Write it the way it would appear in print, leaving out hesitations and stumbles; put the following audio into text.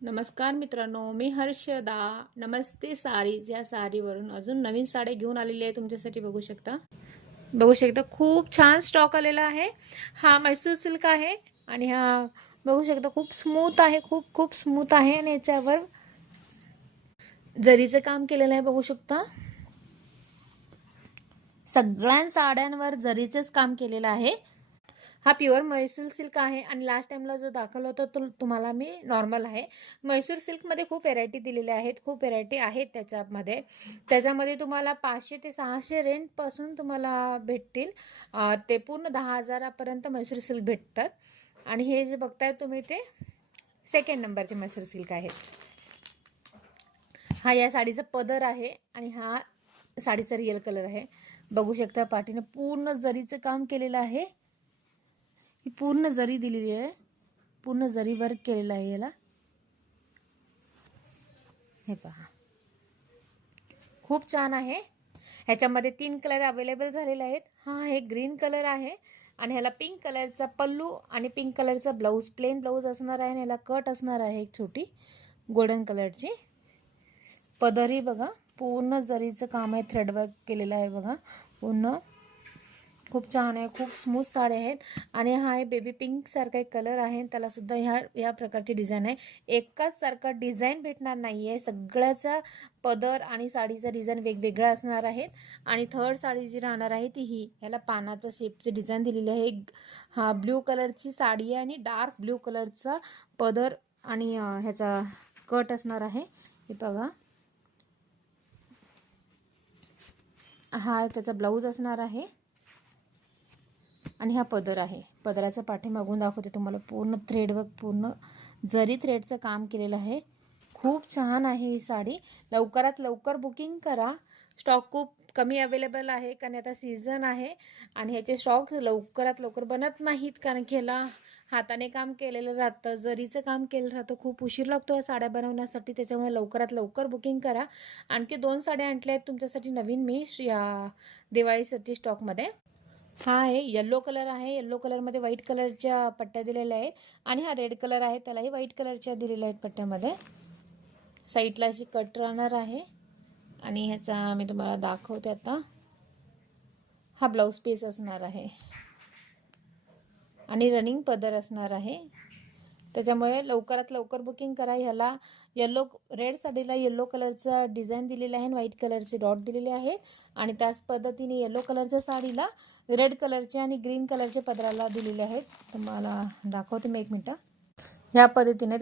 नमस्कार मित्रांनो, मी हर्षदा. नमस्ते साडीज या साडीवरून अजून नवीन साडी घेऊन आलेली आहे तुमच्यासाठी. बघू शकता खूप छान स्टॉक आलेला आहे. हा मैसूर सिल्क आहे आणि हा बघू शकता खूप स्मूथ आहे, खूप खूप स्मूथ आहे आणि याच्यावर जरीचं काम केलेलं आहे. बघू शकता सगळ्या साड्यांवर जरीचंच काम केलेलं आहे. हा प्युअर मैसूर सिल्क आहे आणि लास्ट टाइमला जो दाखवला होता तो तुम्हाला मी नॉर्मल आहे. मैसूर सिल्कमध्ये खूप व्हेरायटी दिलेल्या आहेत, खूप व्हेरायटी आहेत त्याच्यामध्ये तुम्हाला 500 ते 600 रेंजपासून तुम्हाला भेटतील. ते पूर्ण 10,000पर्यंत मैसूर सिल्क भेटतात. आणि हे जे बघताय तुम्ही ते सेकंड नंबरचे मैसूर सिल्क आहेत. हा या साडीचा पदर आहे आणि हा साडीचा रिअल कलर आहे. बघू शकता पाठीने पूर्ण जरीचं काम केलेलं आहे. ही पूर्ण जरी दिलेली आहे, पूर्ण जरी वर्क केलेलं आहे याला. हे पहा खूप छान आहे. ह्याच्यामध्ये 3 कलर अवेलेबल झालेले आहेत. हा हे ग्रीन कलर आहे आणि ह्याला पिंक कलरचा पल्लू आणि पिंक कलरचा ब्लाऊज, प्लेन ब्लाऊज असणार आहे आणि ह्याला कट असणार आहे एक छोटी गोल्डन कलरची. पदरी बघा पूर्ण जरीचं काम आहे, थ्रेड वर्क केलेलं आहे बघा पूर्ण. खूप छान आहे, खूप स्मूथ साडी आहेत. आणि हा आहे बेबी पिंक सारखा एक कलर आहे, त्याला सुद्धा ह्या प्रकारची डिझाईन आहे. एकाच सारखा डिझाईन भेटणार नाहीये, सगळ्याचा पदर आणि साडीचा डिझाईन वेगवेगळा असणार आहे. आणि थर्ड साडी जी राहणार आहे ती ह्याला पानाचा शेपची डिझाईन दिलेली आहे. हा ब्ल्यू कलरची साडी आहे आणि डार्क ब्ल्यू कलरचा पदर आणि ह्याचा कट असणार आहे. हे बघा हा त्याचा ब्लाऊज असणार आहे आणि हा पदर आहे. पदराच्या पाठीमागून दाखवते तुम्हाला पूर्ण थ्रेडवर्क, पूर्ण जरी थ्रेडचं काम केलेलं आहे. खूप छान आहे ही साडी. लवकरात लवकर बुकिंग करा. स्टॉक खूप कमी अवेलेबल आहे कारण आता सीझन आहे आणि ह्याचे स्टॉक लवकरात लवकर बनत नाहीत कारण की ह्याला हाताने काम केलेलं राहतं, जरीचं काम केलेलं राहतं. खूप उशीर लागतो या साड्या बनवण्यासाठी, त्याच्यामुळे लवकरात लवकर बुकिंग करा. आणखी 2 साड्या आणल्या आहेत तुमच्यासाठी नवीन मी या दिवाळीसाठी स्टॉकमध्ये. हा आहे येलो कलर आहे. येलो कलरमध्ये व्हाईट कलरच्या पट्ट्या दिलेल्या आहेत आणि हा रेड कलर आहे, त्यालाही व्हाईट कलरच्या दिलेल्या आहेत पट्ट्यामध्ये. साईडला अशी कट राहणार आहे आणि ह्याचा मी तुम्हाला दाखवते आता. हा ब्लाऊज पीस असणार आहे आणि रनिंग पदर असणार आहे. त्याच्यामुळे लवकरात लवकर बुकिंग करा. ह्याला रेड साडीला येलो कलरचा डिझाईन दिलेला आहे आणि व्हाईट कलरचे डॉट दिलेले आहेत. आणि त्याच पद्धतीने येलो कलरच्या साडीला रेड कलरचे आणि ग्रीन कलरचे पदराला दिलेले आहेत. तुम्हाला दाखवते मी एक मिनटं. ह्या पद्धतीने